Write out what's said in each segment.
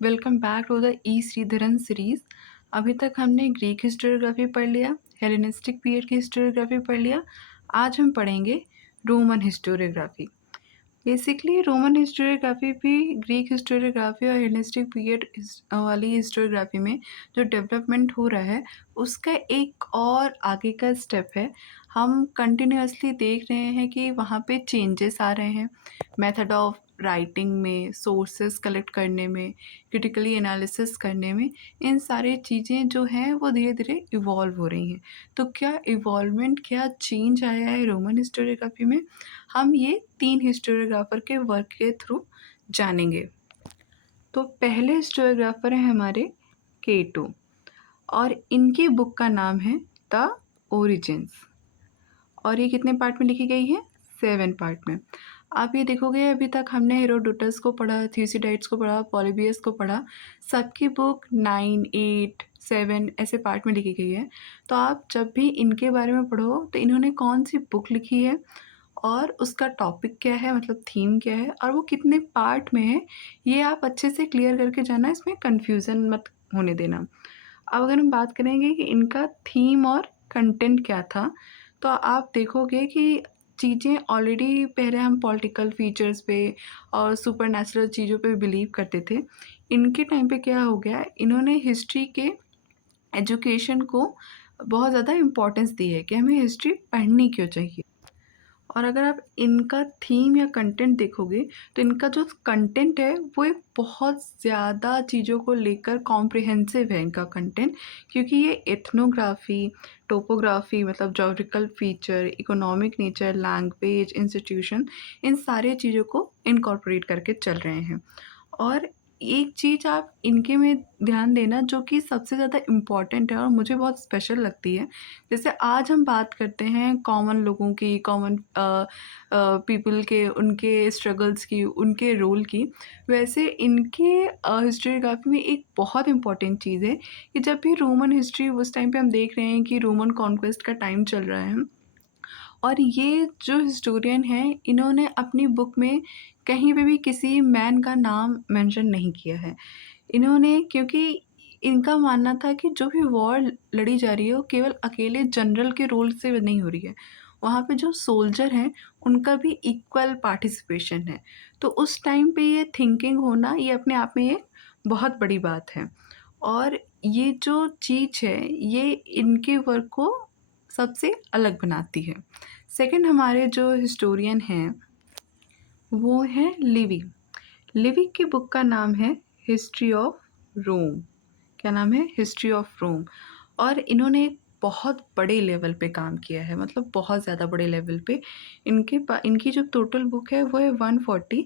Welcome back to the E Sreedharan series. अभी तक हमने ग्रीक हिस्टोरियोग्राफी पढ़ लिया, हेलेनिस्टिक पीरियड की हिस्टोरियोग्राफी पढ़ लिया। आज हम पढ़ेंगे Roman historiography. Basically Roman historiography भी ग्रीक हिस्टोरियोग्राफी और हेलेनिस्टिक पीरियड वाली हिस्टोरियोग्राफी में जो डेवलपमेंट हो रहा है उसका एक और आगे का स्टेप है। हम कंटिन्यूअसली देख रहे हैं कि वहाँ पे चेंजेस आ रहे हैं मेथड ऑफ राइटिंग में, सोर्सेस कलेक्ट करने में, क्रिटिकली एनालिसिस करने में। इन सारी चीज़ें जो हैं वो धीरे धीरे इवॉल्व हो रही हैं। तो क्या इवॉल्वमेंट, क्या चेंज आया है रोमन हिस्टोरियोग्राफी में, हम ये 3 हिस्टोरियोग्राफर के वर्क के थ्रू जानेंगे। तो पहले हिस्टोरियोग्राफर हैं हमारे केटो और इनकी बुक का नाम है द ओरिजिन्स। और ये कितने पार्ट में लिखी गई है? 7 पार्ट में। आप ये देखोगे अभी तक हमने हेरोडोटस को पढ़ा, थ्यूसिडाइड्स को पढ़ा, पॉलीबियस को पढ़ा। सबकी बुक 9, 8, 7 ऐसे पार्ट में लिखी गई है। तो आप जब भी इनके बारे में पढ़ो तो इन्होंने कौन सी बुक लिखी है और उसका टॉपिक क्या है, मतलब थीम क्या है, और वो कितने पार्ट में है, ये आप अच्छे से क्लियर करके जाना। इसमें कन्फ्यूज़न मत होने देना। अब अगर हम बात करेंगे कि इनका थीम और कंटेंट क्या था, तो आप देखोगे कि चीज़ें ऑलरेडी पहले हम पॉलिटिकल फीचर्स पे और सुपरनैचुरल चीज़ों पे बिलीव करते थे। इनके टाइम पे क्या हो गया, इन्होंने हिस्ट्री के एजुकेशन को बहुत ज़्यादा इम्पोर्टेंस दी है कि हमें हिस्ट्री पढ़नी क्यों चाहिए। और अगर आप इनका थीम या कंटेंट देखोगे तो इनका जो कंटेंट है वो एक बहुत ज़्यादा चीज़ों को लेकर कॉम्प्रिहेंसिव है इनका कंटेंट, क्योंकि ये एथनोग्राफी, टोपोग्राफी मतलब geographical feature, economic nature, language, institution, इन सारे चीज़ों को इनकॉर्पोरेट करके चल रहे हैं। और एक चीज़ आप इनके में ध्यान देना जो कि सबसे ज़्यादा इम्पॉर्टेंट है और मुझे बहुत स्पेशल लगती है। जैसे आज हम बात करते हैं कॉमन लोगों की, कॉमन पीपल के, उनके स्ट्रगल्स की, उनके रोल की। वैसे इनके हिस्टोरियोग्राफी में एक बहुत इम्पॉर्टेंट चीज़ है कि जब भी रोमन हिस्ट्री, उस टाइम पे हम देख रहे हैं कि रोमन कॉन्क्वेस्ट का टाइम चल रहा है, और ये जो हिस्टोरियन हैं इन्होंने अपनी बुक में कहीं पे भी किसी मैन का नाम मेंशन नहीं किया है। इन्होंने, क्योंकि इनका मानना था कि जो भी वॉर लड़ी जा रही है वो केवल अकेले जनरल के रोल से नहीं हो रही है, वहाँ पे जो सोल्जर हैं उनका भी इक्वल पार्टिसिपेशन है। तो उस टाइम पे ये थिंकिंग होना, ये अपने आप में एक बहुत बड़ी बात है। और ये जो चीज़ है ये इनके वर्क को सबसे अलग बनाती है। सेकंड हमारे जो हिस्टोरियन हैं वो हैं लिवी। लिवी की बुक का नाम है हिस्ट्री ऑफ रोम। क्या नाम है? History of Rome. और इन्होंने एक बहुत बड़े लेवल पे काम किया है, मतलब बहुत ज़्यादा बड़े लेवल पे। इनकी जो टोटल बुक है वो है 140।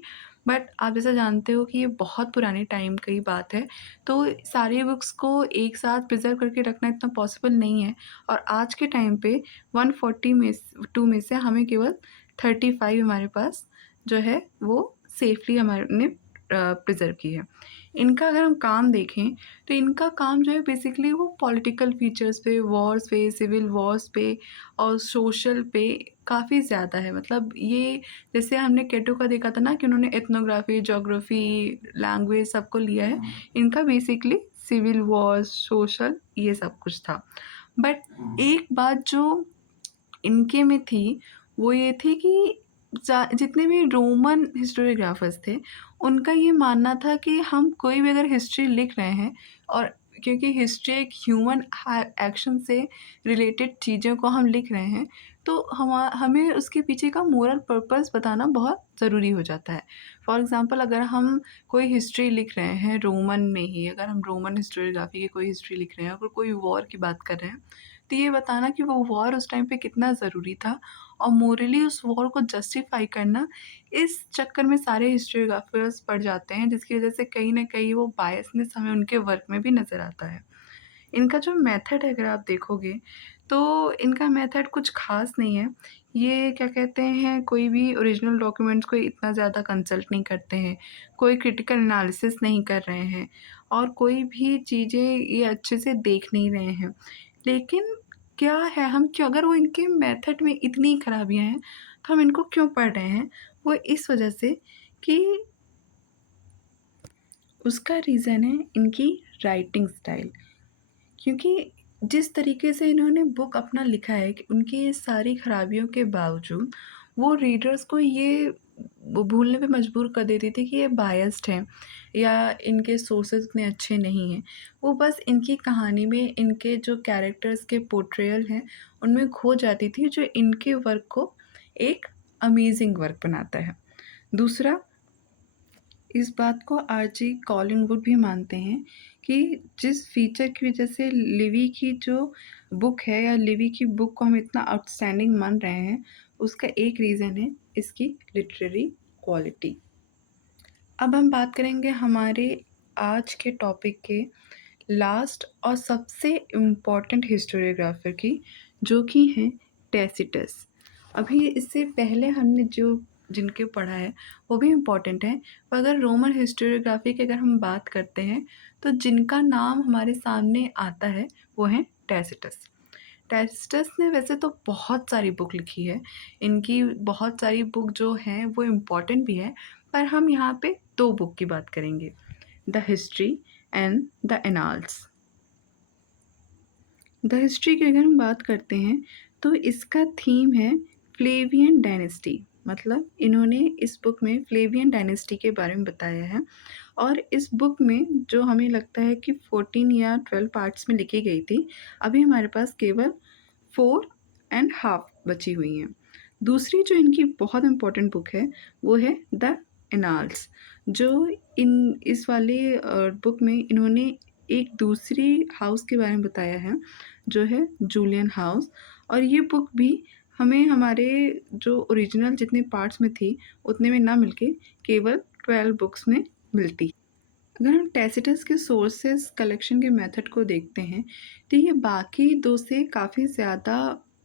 बट आप जैसा जानते हो कि ये बहुत पुराने टाइम की बात है, तो सारी बुक्स को एक साथ प्रिजर्व करके रखना इतना पॉसिबल नहीं है। और आज के टाइम पे 140 में 2 में से हमें केवल 35 हमारे पास जो है वो सेफली हमारे ने प्रिजर्व की है। इनका अगर हम काम देखें तो इनका काम जो है बेसिकली वो पॉलिटिकल फीचर्स पे, वॉर्स पे, सिविल वॉर्स पे और सोशल पे काफ़ी ज़्यादा है। मतलब ये, जैसे हमने कैटो का देखा था ना कि उन्होंने एथनोग्राफी, ज्योग्राफी, लैंग्वेज सबको लिया है, इनका बेसिकली सिविल वॉर्स, सोशल, ये सब कुछ था। बट एक बात जो इनके में थी वो ये थी कि जितने भी रोमन हिस्टोरियोग्राफर्स थे उनका ये मानना था कि हम कोई भी अगर हिस्ट्री लिख रहे हैं, और क्योंकि हिस्ट्री एक ह्यूमन एक्शन से रिलेटेड चीज़ों को हम लिख रहे हैं, तो हमें उसके पीछे का मोरल पर्पस बताना बहुत ज़रूरी हो जाता है। फॉर एग्ज़ाम्पल अगर हम कोई हिस्ट्री लिख रहे हैं रोमन में ही, अगर हम रोमन हिस्टोरियोग्राफी की कोई हिस्ट्री लिख रहे हैं, अगर कोई वॉर की बात कर रहे हैं, तो ये बताना कि वो वॉर उस टाइम पे कितना ज़रूरी था और मोरली उस वॉर को जस्टिफाई करना, इस चक्कर में सारे हिस्टोरियोग्राफर्स पड़ जाते हैं, जिसकी वजह से कहीं न कहीं वो बायसनेस हमें उनके वर्क में भी नज़र आता है। इनका जो मेथड है अगर आप देखोगे तो इनका मेथड कुछ ख़ास नहीं है। ये क्या कहते हैं, कोई भी ओरिजिनल डॉक्यूमेंट्स को इतना ज़्यादा कंसल्ट नहीं करते हैं, कोई क्रिटिकल एनालिसिस नहीं कर रहे हैं और कोई भी चीज़ें ये अच्छे से देख नहीं रहे हैं। लेकिन क्या है, हम क्यों, अगर वो इनके मेथड में इतनी खराबियाँ हैं, तो हम इनको क्यों पढ़ रहे हैं? वो इस वजह से कि उसका रीज़न है इनकी राइटिंग स्टाइल। क्योंकि जिस तरीके से इन्होंने बुक अपना लिखा है कि उनकी ये सारी खराबियों के बावजूद वो रीडर्स को ये वो भूलने पे मजबूर कर देती थी कि ये बायस्ड हैं या इनके सोर्सेज इतने अच्छे नहीं हैं। वो बस इनकी कहानी में इनके जो कैरेक्टर्स के पोर्ट्रेयल हैं उनमें खो जाती थी, जो इनके वर्क को एक अमेजिंग वर्क बनाता है। दूसरा, इस बात को आरजी कॉलिंगवुड भी मानते हैं कि जिस फीचर की वजह से लिवी की जो बुक है या लिवी की बुक को हम इतना आउटस्टैंडिंग मान रहे हैं, उसका एक रीज़न है इसकी लिटरेरी क्वालिटी। अब हम बात करेंगे हमारे आज के टॉपिक के लास्ट और सबसे इम्पॉर्टेंट हिस्टोरियोग्राफर की, जो कि हैं टैसिटस। अभी इससे पहले हमने जो जिनके पढ़ा है वो भी इम्पॉर्टेंट है, पर अगर रोमन हिस्टोरियोग्राफी की अगर हम बात करते हैं तो जिनका नाम हमारे सामने आता है वो हैं टैसिटस। टैसिटस ने वैसे तो बहुत सारी बुक लिखी है, इनकी बहुत सारी बुक जो हैं वो इम्पॉर्टेंट भी है, पर हम यहाँ पे 2 बुक की बात करेंगे, the history and the annals. The history की अगर हम बात करते हैं तो इसका थीम है फ्लेवियन डायनेस्टी। मतलब इन्होंने इस बुक में फ्लेवियन डायनेस्टी के बारे में बताया है, और इस बुक में जो हमें लगता है कि 14 या 12 पार्ट्स में लिखी गई थी, अभी हमारे पास केवल 4 एंड हाफ बची हुई हैं। दूसरी जो इनकी बहुत इम्पोर्टेंट बुक है वो है द एनाल्स, जो इन इस वाले बुक में इन्होंने एक दूसरी हाउस के बारे में बताया है, जो है जूलियन हाउस। और ये बुक भी हमें हमारे जो ओरिजिनल जितने पार्ट्स में थी उतने में ना मिलके केवल 12 बुक्स में मिलती। अगर हम टैसिटस के सोर्सेज कलेक्शन के मेथड को देखते हैं तो ये बाकी दो से काफ़ी ज़्यादा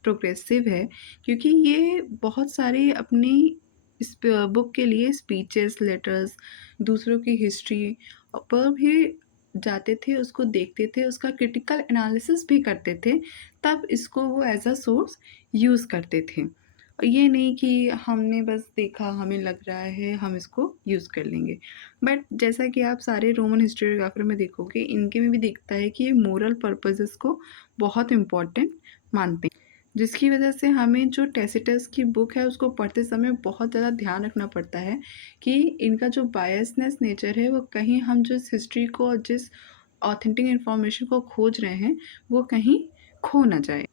प्रोग्रेसिव है, क्योंकि ये बहुत सारी अपनी इस बुक के लिए स्पीचेस, लेटर्स, दूसरों की हिस्ट्री पर भी जाते थे, उसको देखते थे, उसका क्रिटिकल एनालिसिस भी करते थे, तब इसको वो एज अ सोर्स यूज़ करते थे। और ये नहीं कि हमने बस देखा, हमें लग रहा है, हम इसको यूज़ कर लेंगे। बट जैसा कि आप सारे रोमन हिस्टोरियोग्राफर में देखोगे, इनके में भी दिखता है कि ये मोरल पर्पसेस को बहुत इम्पोर्टेंट मानते हैं, जिसकी वजह से हमें जो टैसिटस की बुक है उसको पढ़ते समय बहुत ज़्यादा ध्यान रखना पड़ता है कि इनका जो बायसनेस नेचर है वो कहीं हम जिस हिस्ट्री को और जिस ऑथेंटिक इन्फॉर्मेशन को खोज रहे हैं वो कहीं खो ना जाए।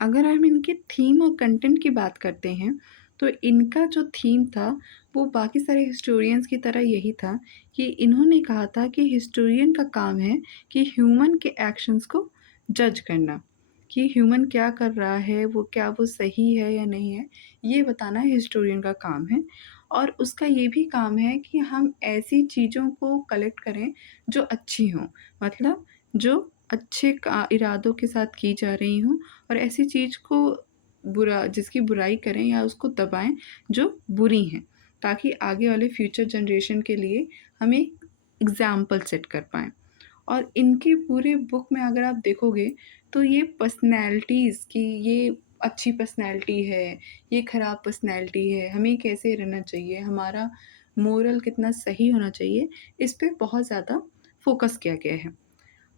अगर हम इनके थीम और कंटेंट की बात करते हैं तो इनका जो थीम था वो बाकी सारे हिस्टोरियंस की तरह यही था कि इन्होंने कहा था कि हिस्टोरियन का काम है कि ह्यूमन के एक्शंस को जज करना, कि ह्यूमन क्या कर रहा है, वो क्या वो सही है या नहीं है, ये बताना हिस्टोरियन का काम है। और उसका ये भी काम है कि हम ऐसी चीज़ों को कलेक्ट करें जो अच्छी हों, मतलब जो अच्छे इरादों के साथ की जा रही हों, और ऐसी चीज़ को जिसकी बुराई करें या उसको दबाएं जो बुरी हैं, ताकि आगे वाले फ्यूचर जनरेशन के लिए हम एक एग्ज़ाम्पल सेट कर पाएँ। और इनके पूरे बुक में अगर आप देखोगे तो ये पर्सनैलिटीज़ की, ये अच्छी पर्सनैलिटी है, ये ख़राब पर्सनैलिटी है, हमें कैसे रहना चाहिए, हमारा मोरल कितना सही होना चाहिए, इस पे बहुत ज़्यादा फ़ोकस किया गया है।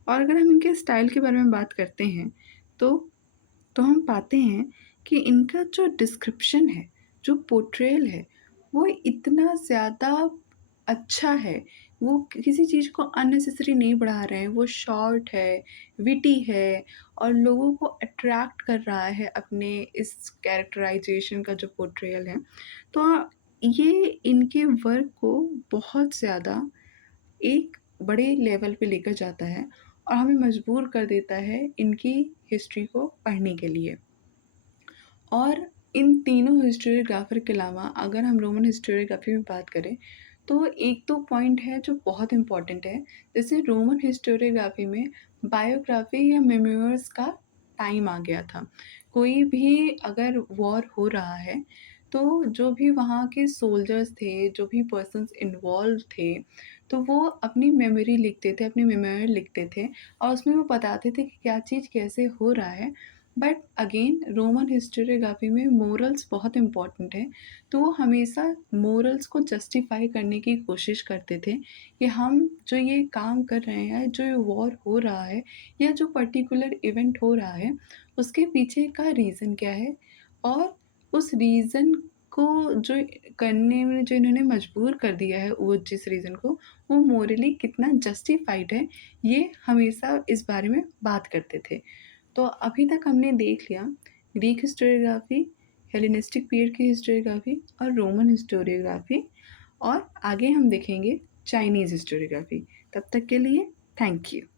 और अगर हम इनके स्टाइल के बारे में बात करते हैं तो हम पाते हैं कि इनका जो डिस्क्रिप्शन है, जो पोर्ट्रेयल है, वो इतना ज़्यादा अच्छा है। वो किसी चीज़ को अननेसेसरी नहीं बढ़ा रहे हैं, वो शॉर्ट है, विटी है, और लोगों को अट्रैक्ट कर रहा है अपने इस कैरेक्टराइज़ेशन का जो पोर्ट्रेयल है। तो ये इनके वर्क को बहुत ज़्यादा एक बड़े लेवल पे लेकर जाता है और हमें मजबूर कर देता है इनकी हिस्ट्री को पढ़ने के लिए। और इन तीनों हिस्टोरियोग्राफर के अलावा अगर हम रोमन हिस्टोरियोग्राफी में बात करें तो एक दो पॉइंट है जो बहुत इम्पोर्टेंट है। जैसे रोमन हिस्टोरियोग्राफी में बायोग्राफी या मेमोइर्स का टाइम आ गया था। कोई भी अगर वॉर हो रहा है तो जो भी वहाँ के सोल्जर्स थे, जो भी पर्सन्स इन्वॉल्व थे, तो वो अपनी मेमोरी लिखते थे, अपनी मेमोइर लिखते थे, और उसमें वो बताते थे कि क्या चीज़ कैसे हो रहा है। बट अगेन रोमन हिस्टोरियोग्राफी में मोरल्स बहुत इम्पॉर्टेंट है, तो वो हमेशा मोरल्स को जस्टिफाई करने की कोशिश करते थे कि हम जो ये काम कर रहे हैं, जो ये वॉर हो रहा है या जो पर्टिकुलर इवेंट हो रहा है, उसके पीछे का रीज़न क्या है और उस रीज़न को जो करने में जो इन्होंने मजबूर कर दिया है वो जिस रीज़न को, वो मोरली कितना जस्टिफाइड है, ये हमेशा इस बारे में बात करते थे। तो अभी तक हमने देख लिया ग्रीक हिस्टोरियोग्राफी, हेलेनिस्टिक पीरियड की हिस्टोरियोग्राफी और रोमन हिस्टोरियोग्राफी, और आगे हम देखेंगे चाइनीज़ हिस्टोरियोग्राफी। तब तक के लिए थैंक यू।